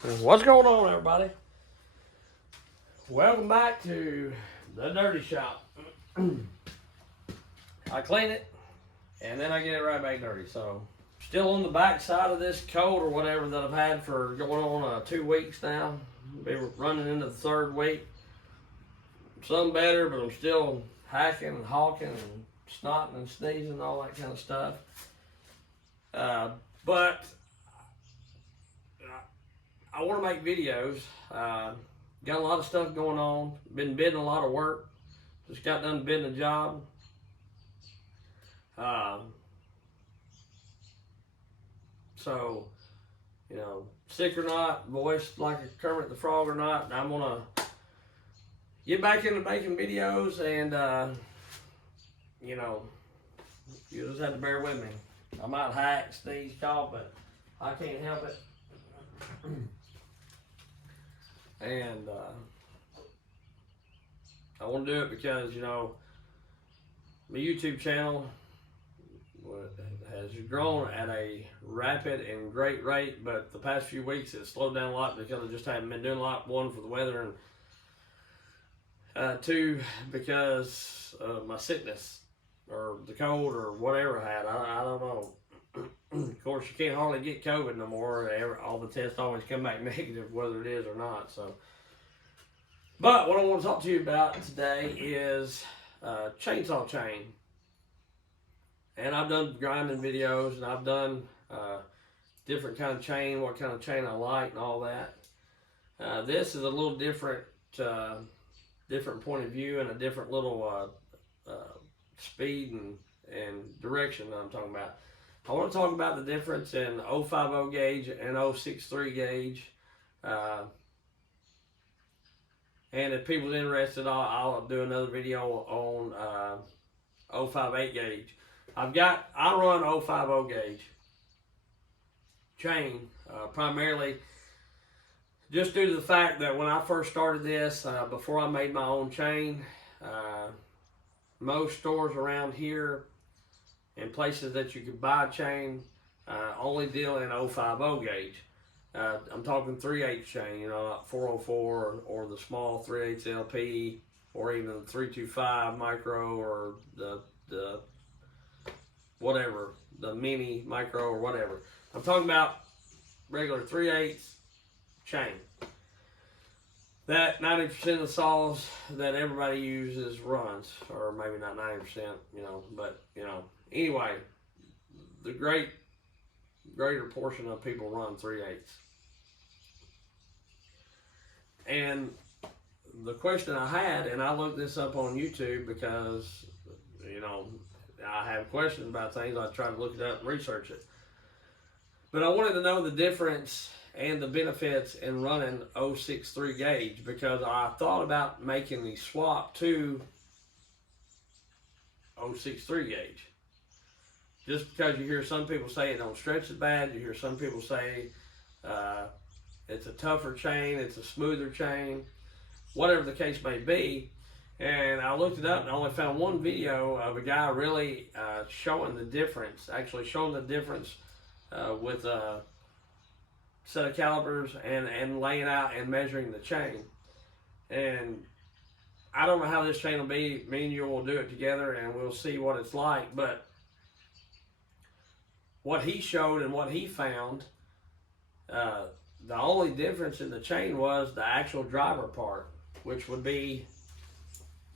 What's going on, everybody? Welcome back to the Dirty Shop. I clean it and then I get it right back dirty. So, still on the back side of this cold or whatever that I've had for going on 2 weeks now. Been running into the third week. Some better, but I'm still hacking and hawking and snotting and sneezing and all that kind of stuff. But I want to make videos. Got a lot of stuff going on. Been bidding a lot of work. Just got done bidding a job. So, sick or not, voice like a Kermit the Frog or not, I'm gonna get back into making videos, and you just have to bear with me. I might hack, sneeze, cough, but I can't help it. And I want to do it because my YouTube channel has grown at a rapid and great rate, but the past few weeks it's slowed down a lot because I just haven't been doing a lot. One, for the weather, and two, because of my sickness or the cold or whatever I had. I don't know. Of course, you can't hardly get COVID no more. All the tests always come back negative, whether it is or not. So, but what I want to talk to you about today is chainsaw chain. And I've done grinding videos, and I've done different kind of chain, what kind of chain I like, and all that. This is a little different, different point of view and a different little speed and direction that I'm talking about. I want to talk about the difference in 050 gauge and 063 gauge. And if people's interested, I'll do another video on 058 gauge. I run 050 gauge chain primarily just due to the fact that when I first started this, before I made my own chain, most stores around here and places that you could buy chain only deal in 050 gauge. I'm talking 3/8 chain, not 404 or the small 3/8 LP or even the 325 micro or the whatever, the mini micro or whatever. I'm talking about regular 3/8 chain. That 90% of the saws that everybody uses runs, or maybe not 90%, but anyway, the greater portion of people run 3/8. And the question I had, and I looked this up on YouTube because, I have questions about things. I try to look it up and research it. But I wanted to know the difference and the benefits in running 063 gauge because I thought about making the swap to 063 gauge. Just because you hear some people say it don't stretch as bad, you hear some people say it's a tougher chain, it's a smoother chain, whatever the case may be. And I looked it up and I only found one video of a guy really showing the difference, with a set of calipers and laying out and measuring the chain. And I don't know how this chain will be. Me and you will do it together and we'll see what it's like. But what he showed and what he found, the only difference in the chain was the actual driver part, which would be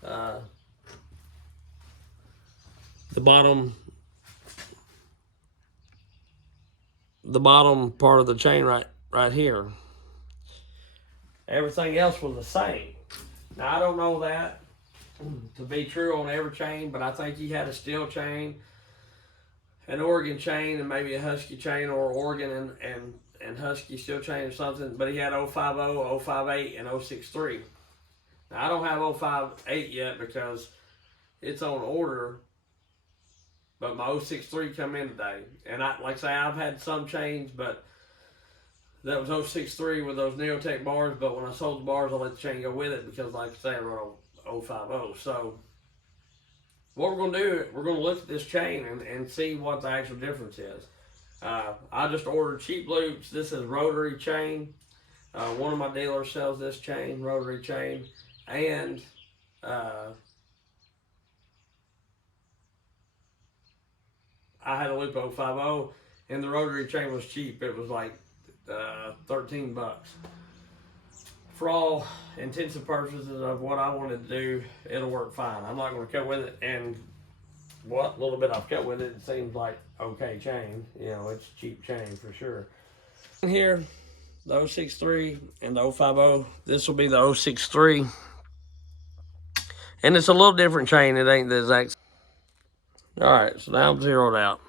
the bottom part of the chain right here. Everything else was the same. Now I don't know that to be true on every chain, but I think he had a steel chain, an Oregon chain, and maybe a Husky chain, or Oregon and Husky steel chain or something. But he had 050, 058, and 063. Now I don't have 058 yet because it's on order, but my 063 come in today. And like I say, I've had some chains, but that was 063 with those Neotech bars. But when I sold the bars, I let the chain go with it because, like I say, I run 050. So what we're going to do, we're going to look at this chain and see what the actual difference is. I just ordered cheap loops. This is rotary chain. One of my dealers sells this chain, rotary chain, and I had a Lupo 50, and the rotary chain was cheap. It was like $13. For all intents and purposes of what I wanted to do, it'll work fine. I'm not going to cut with it, and what little bit I've cut with it, it seems like okay chain. You know, it's cheap chain for sure. Here, the 063 and the 050. This will be the 063. And it's a little different chain. It ain't the exact. All right, so now I'm zeroed out.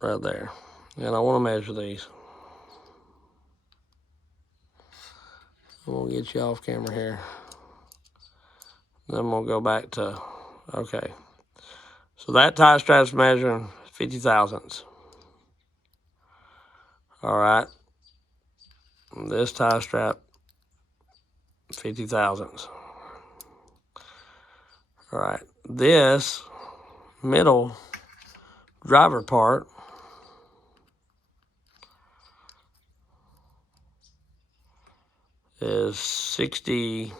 Right there. And I want to measure these. I'm going to get you off camera here. Then I'm going to go back to, okay. So that tie strap's measuring 50 thousandths. All right. And this tie strap, 50 thousandths. All right. This middle driver part is 60,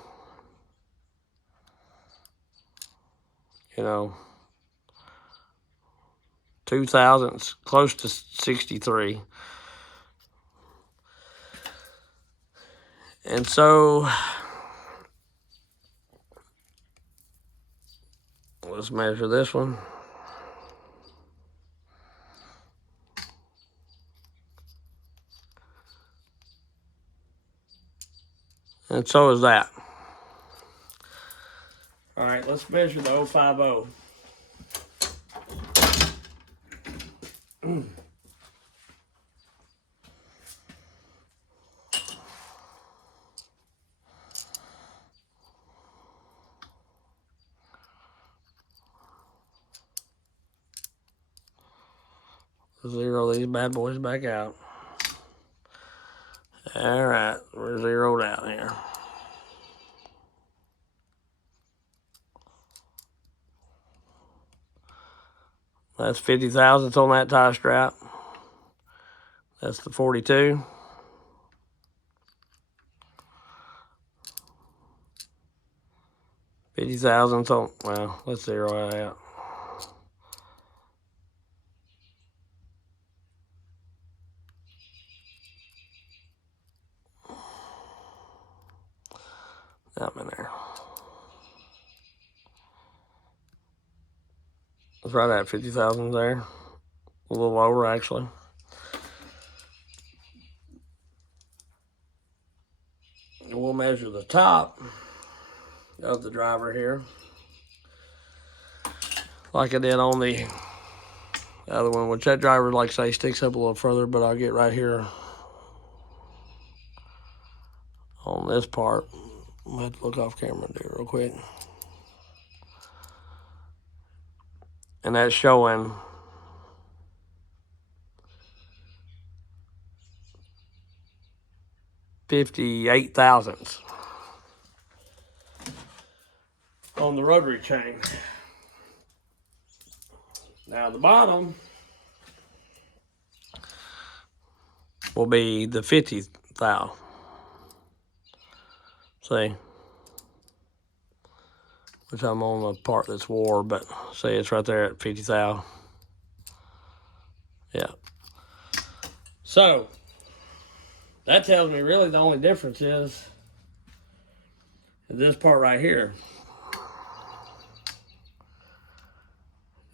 2 thousandths, close to 63. And so let's measure this one. And so is that. All right, let's measure the 050. Zero these bad boys back out. All right, we're zeroed out here. That's 50 thousandths on that tie strap. That's the 42. $50,000 on, well, let's zero that out. That in there. It's right at 50,000 there. A little lower, actually. And we'll measure the top of the driver here, like I did on the other one, which that driver, like I say, sticks up a little further, but I'll get right here on this part. I'm gonna have to look off camera and do it real quick. And that's showing 58 thousandths on the rotary chain. Now the bottom will be the 50 thou. See? Which I'm on the part that's wore, but see, it's right there at 50 thou. Yeah. So that tells me really the only difference is this part right here.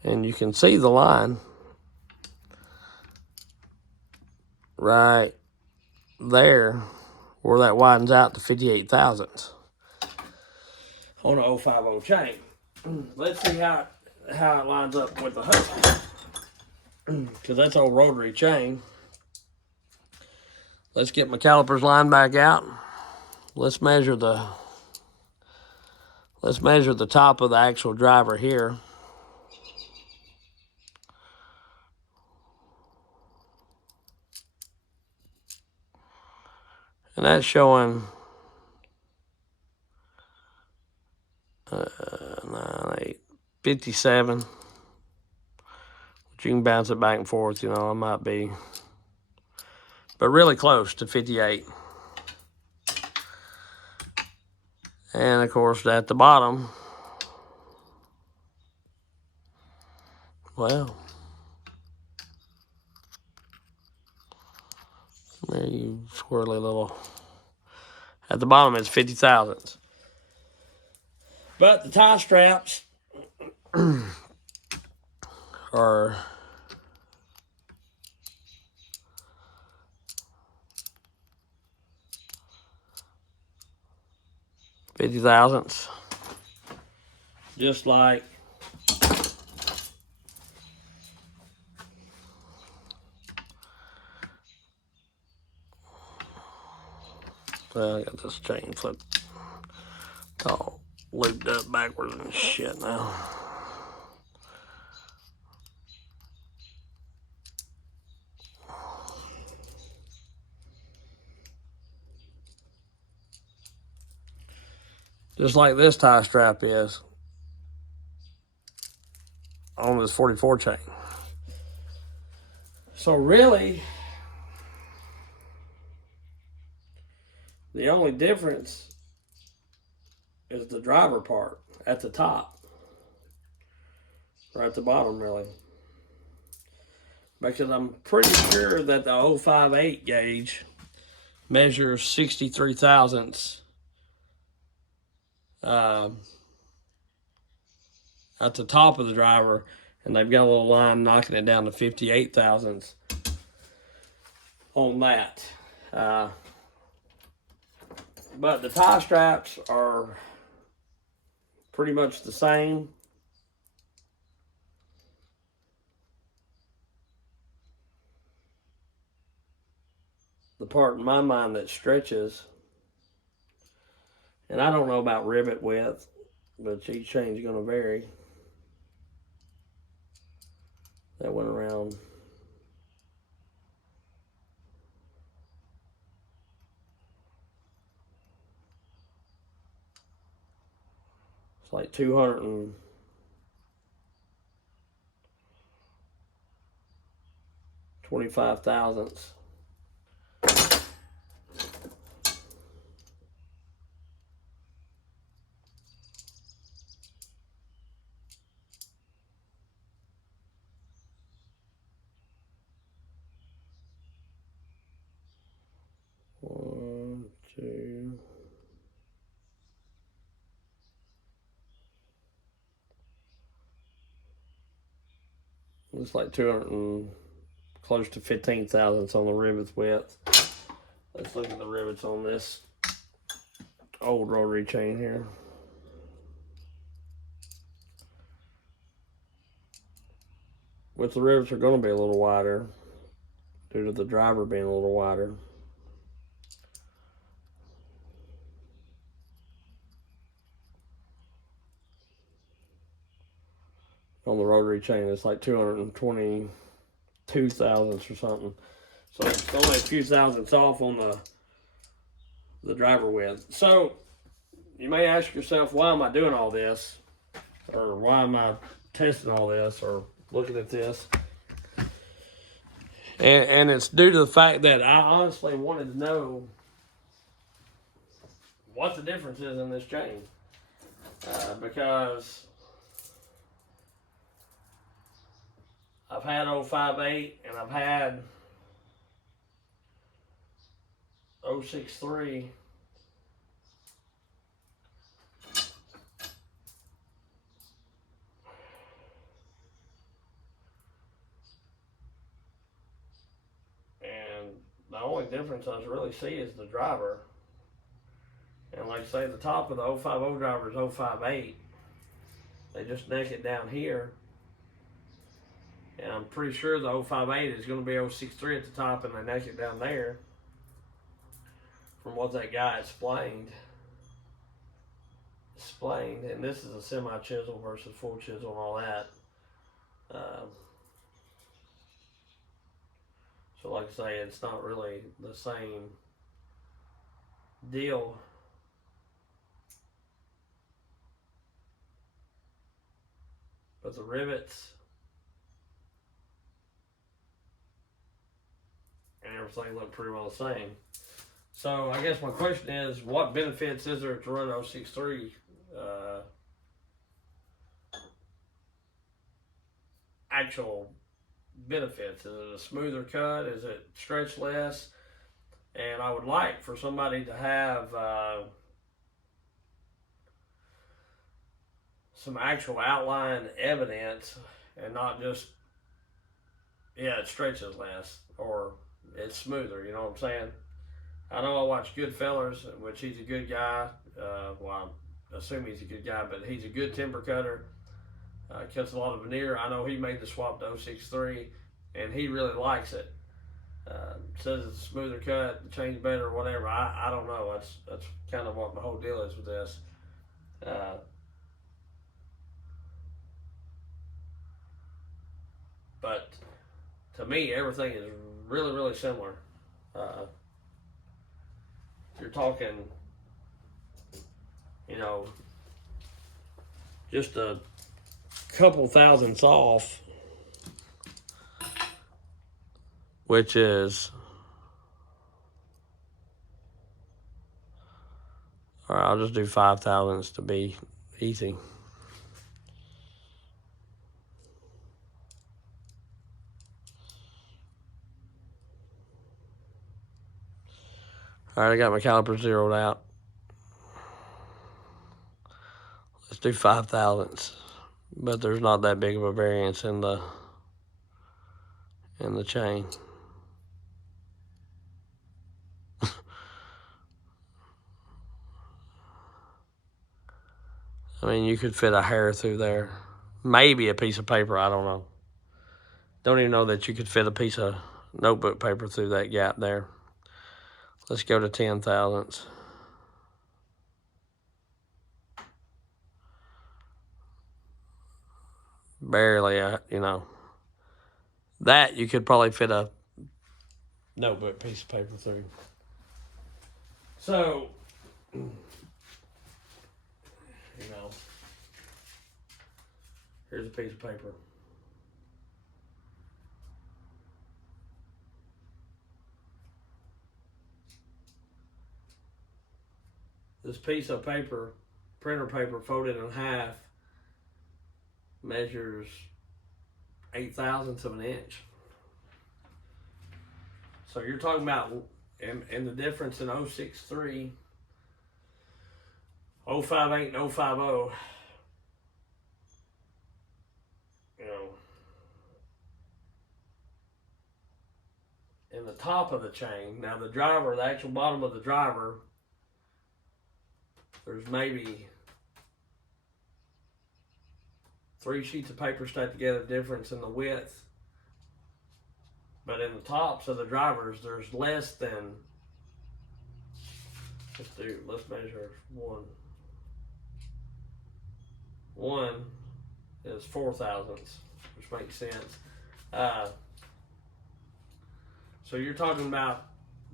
And you can see the line right there where that widens out to 58 thousandths on a 050 chain. Let's see how it lines up with the hook, because that's old rotary chain. Let's get my calipers lined back out. Let's measure the top of the actual driver here. And that's showing 9, 8, 57. But you can bounce it back and forth, I might be but really close to 58. And of course, at the bottom, well, there you squirrely little. At the bottom, it's 50 thousandths. But the tie straps are $50 thousandths, just like well, I got this chain flipped all looped up backwards and shit now. Just like this tie strap is on this 44 chain. So really, the only difference is the driver part at the top, or at the bottom, really. Because I'm pretty sure that the 058 gauge measures 63 thousandths at the top of the driver, and they've got a little line knocking it down to 58 thousandths on that. But the tie straps are pretty much the same. The part in my mind that stretches, and I don't know about rivet width, but each chain's going to vary. That went around. It's like 225 thousandths. One, two. It's like 200 and close to 15 thousandths on the rivets width. Let's look at the rivets on this old rotary chain here. Which the rivets are going to be a little wider due to the driver being a little wider. On the rotary chain, it's like 222 thousandths or something. So it's only a few thousandths off on the driver width. So you may ask yourself, why am I doing all this? Or why am I testing all this or looking at this? And it's due to the fact that I honestly wanted to know what the difference is in this chain. Because I've had 058 and I've had 063. And the only difference I really see is the driver. And like I say, the top of the 050 driver is 058. They just neck it down here. And I'm pretty sure the 058 is going to be 063 at the top, and they neck it down there. From what that guy explained. And this is a semi-chisel versus full chisel and all that. So like I say, it's not really the same deal. But the rivets and everything looked pretty well the same. So I guess my question is, what benefits is there to run 063? Actual benefits. Is it a smoother cut? Is it stretch less? And I would like for somebody to have some actual outline evidence and not just, yeah, it stretches less or it's smoother. You know what I'm saying? I know I watch Goodfellas, which he's a good guy. Well, I assume he's a good guy, but he's a good timber cutter. Cuts a lot of veneer. I know he made the swap to 063, and he really likes it. Says it's a smoother cut, the chain's better, whatever. I don't know. That's kind of what my whole deal is with this. But to me, everything is really, really similar. You're talking, you know, just a couple thousandths off, which is, all right, I'll just do 5 thousandths to be easy. All right, I got my caliper zeroed out. Let's do 5 thousandths, but there's not that big of a variance in the chain. I mean, you could fit a hair through there. Maybe a piece of paper, I don't know. Don't even know that you could fit a piece of notebook paper through that gap there. Let's go to 10 thousandths. Barely, you know. That you could probably fit a notebook piece of paper through. So, you know, here's a piece of paper. This piece of paper, printer paper folded in half, measures 8 thousandths of an inch. So you're talking about, and the difference in 063, 058 and 050, you know, in the top of the chain. Now the driver, the actual bottom of the driver, there's maybe 3 sheets of paper stuck together, difference in the width. But in the tops of the drivers, there's less than, let's measure one. One is 4 thousandths, which makes sense. So you're talking about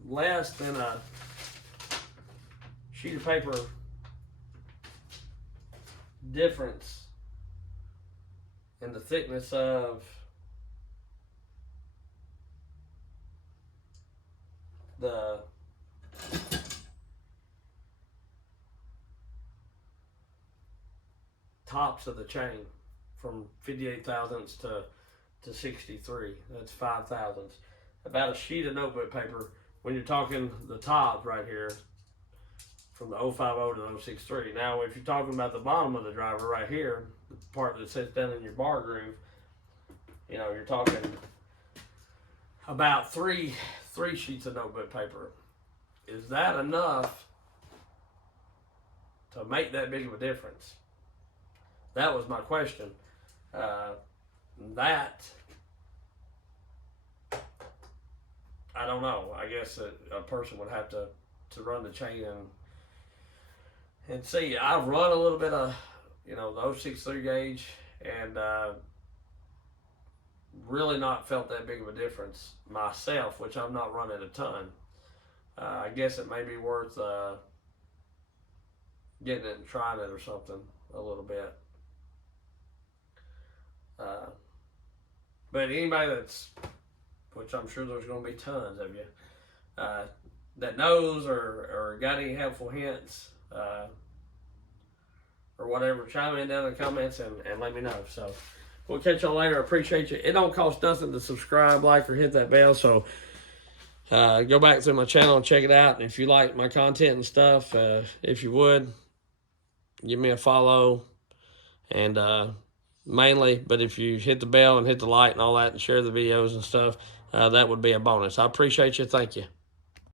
less than a sheet of paper difference in the thickness of the tops of the chain from 58 thousandths to 63. That's 5 thousandths. About a sheet of notebook paper when you're talking the top right here from the 050 to the 063. Now, if you're talking about the bottom of the driver right here, the part that sits down in your bar groove, you know, you're talking about three sheets of notebook paper. Is that enough to make that big of a difference? That was my question. That, I don't know. I guess a person would have to run the chain and see. I've run a little bit of, you know, the 063 gauge and really not felt that big of a difference myself, which I'm not running a ton. I guess it may be worth getting it and trying it or something a little bit. But anybody that's which I'm sure there's going to be tons of you, that knows or got any helpful hints or whatever, chime in down in the comments and let me know. So we'll catch y'all later. I appreciate you. It don't cost nothing to subscribe, like, or hit that bell. So go back to my channel and check it out. And if you like my content and stuff, if you would, give me a follow. And mainly, but if you hit the bell and hit the like and all that and share the videos and stuff, that would be a bonus. I appreciate you. Thank you.